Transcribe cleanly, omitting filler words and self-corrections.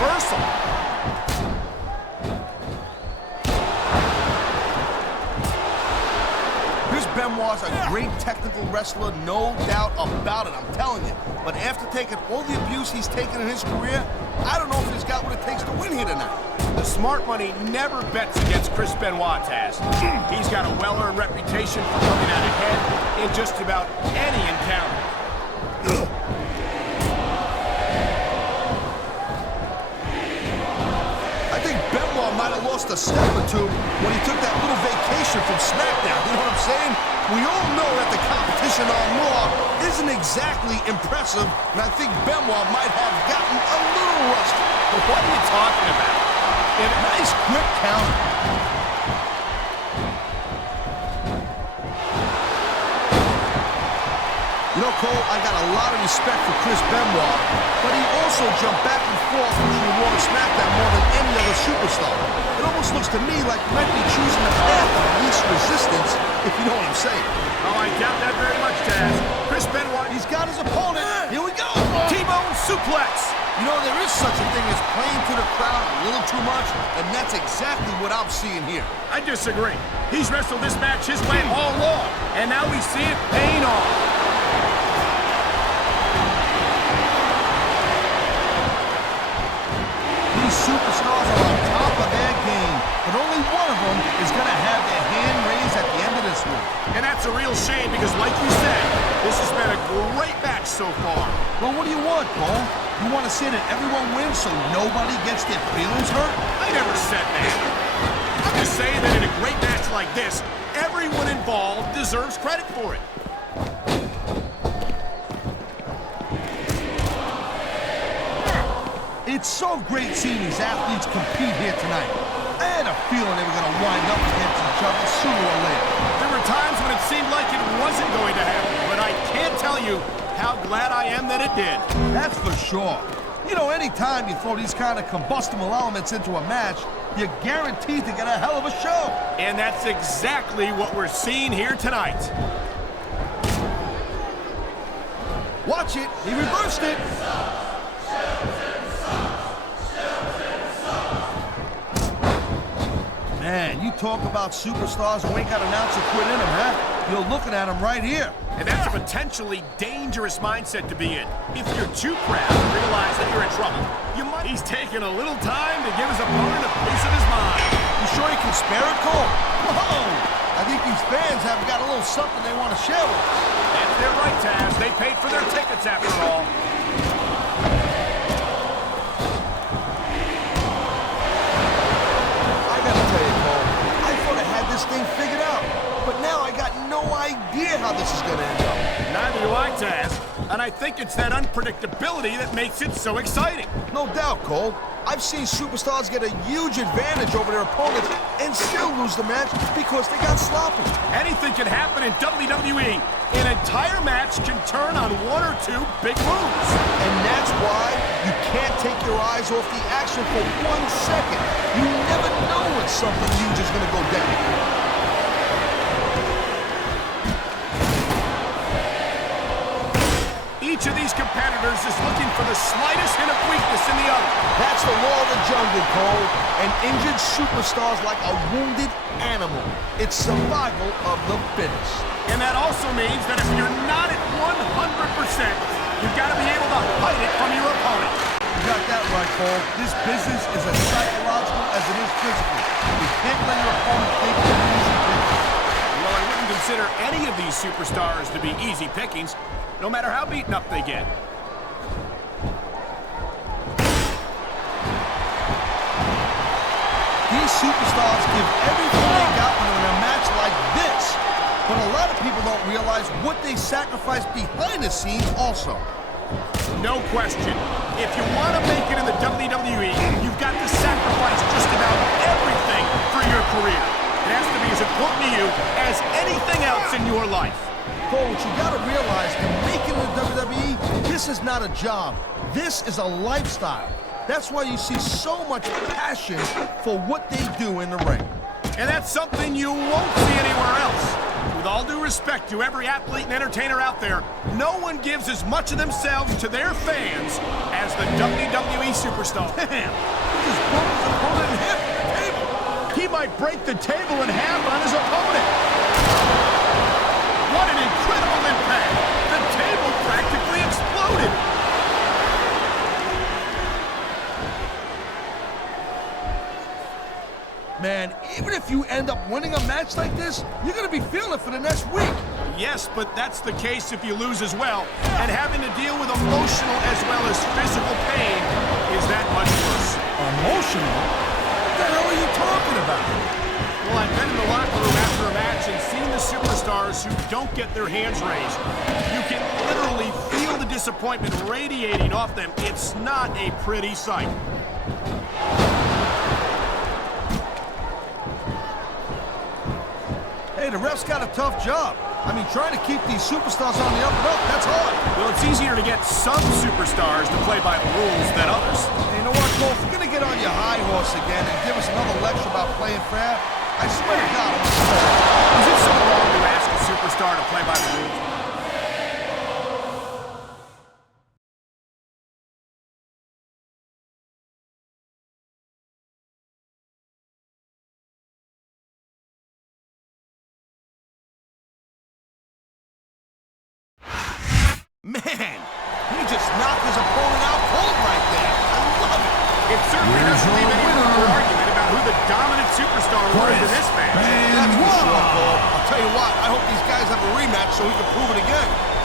reversal. Benoit's a great technical wrestler, no doubt about it, I'm telling you. But after taking all the abuse he's taken in his career, I don't know if he's got what it takes to win here tonight. The smart money never bets against Chris Benoit, Taz. He's got a well-earned reputation for coming out ahead in just about any encounter. I think Benoit might have lost a step or two when he took that little vacation from Smackdown, you know what I'm saying? We all know that the competition on Raw isn't exactly impressive, and I think Benoit might have gotten a little rusty. But what are you talking about? A nice quick counter. You know, Cole, I got a lot of respect for Chris Benoit, but he also jumped back and forth between Raw and SmackDown more than any other superstar. It almost looks to me like he might be choosing the path of least resistance, if you know what I'm saying. Oh, I doubt that very much, Taz. Chris Benoit, He's got his opponent. Here we go. T-bone suplex. You know, there is such a thing as playing to the crowd a little too much, and that's exactly what I'm seeing here. I disagree. He's wrestled this match his way all along, and now we see it paying off. These superstars are on top of their game, but only one of them is going to have their hand raised at the end of this one. And that's a real shame because, like you said, this has been a great match so far. Well, what do you want, Cole? You want to see that everyone wins so nobody gets their feelings hurt? I never said that. I'm just saying that in a great match like this, everyone involved deserves credit for it. It's so great seeing these athletes compete here tonight. I had a feeling they were going to wind up against each other sooner or later. There were times when it seemed like it wasn't going to happen, but I can't tell you how glad I am that it did. That's for sure. You know, anytime you throw these kind of combustible elements into a match, you're guaranteed to get a hell of a show. And that's exactly what we're seeing here tonight. Watch it. He reversed it. Man, you talk about superstars who ain't got an ounce of quit in them, huh? You're looking at them right here. And that's a potentially dangerous mindset to be in. If you're too proud to realize that you're in trouble, you might. He's taking a little time to give his opponent a piece of his mind. You sure you can spare it, Cole? Whoa! I think these fans have got a little something they want to share with us. That's their right, Taz. They paid for their tickets after all. This thing figured out, but now I got no idea how this is going to end up. Neither do I, Taz, and I think it's that unpredictability that makes it so exciting. No doubt, Cole. I've seen superstars get a huge advantage over their opponents and still lose the match because they got sloppy. Anything can happen in WWE. An entire match can turn on one or two big moves. And that's why you can't take your eyes off the action for 1 second. You never know when something huge is going to go down. Each of these competitors is looking for the slightest hint of weakness in the other. That's the law of the jungle, Cole. An injured superstar's like a wounded animal. It's survival of the fittest. And that also means that if you're not at 100%, you've got to be able to hide it from your opponent. You got that right, Cole. This business is as psychological as it is physical. You can't let your opponent think you're easy pickings. Well, I wouldn't consider any of these superstars to be easy pickings, no matter how beaten up they get. These superstars give everything they got when they're in a match like this. But a lot of people don't realize what they sacrifice behind the scenes also. No question. If you want to make it in the WWE, you've got to sacrifice just about everything for your career. It has to be as important to you as anything else in your life. Cole, what you gotta realize, to make it in the WWE, this is not a job. This is a lifestyle. That's why you see so much passion for what they do in the ring. And that's something you won't see anywhere else. With all all due respect to every athlete and entertainer out there, no one gives as much of themselves to their fans as the WWE superstar. Damn, he just bumped his opponent in half on the table. He might break the table in half on his opponent. What an incredible impact. The table practically exploded. Man, even if you end up winning a match like this, you're going to be feeling it for the next week. Yes, but that's the case if you lose as well. And having to deal with emotional as well as physical pain is that much worse. Emotional? What the hell are you talking about? Well, I've been in the locker room after a match and seen the superstars who don't get their hands raised. You can literally feel the disappointment radiating off them. It's not a pretty sight. Hey, the ref's got a tough job. I mean, trying to keep these superstars on the up and up, that's hard. Well, it's easier to get some superstars to play by the rules than others. Hey, you know what, Cole? If you're going to get on your high horse again and give us another lecture about playing fair, I swear to God, I'm Is it so wrong to ask a superstar to play by the rules? Man, he just knocked his opponent out cold right there. I love it. It certainly doesn't leave any room for argument about who the dominant superstar was in this match. That's for sure, Cole. I'll tell you what, I hope these guys have a rematch so we can prove it again.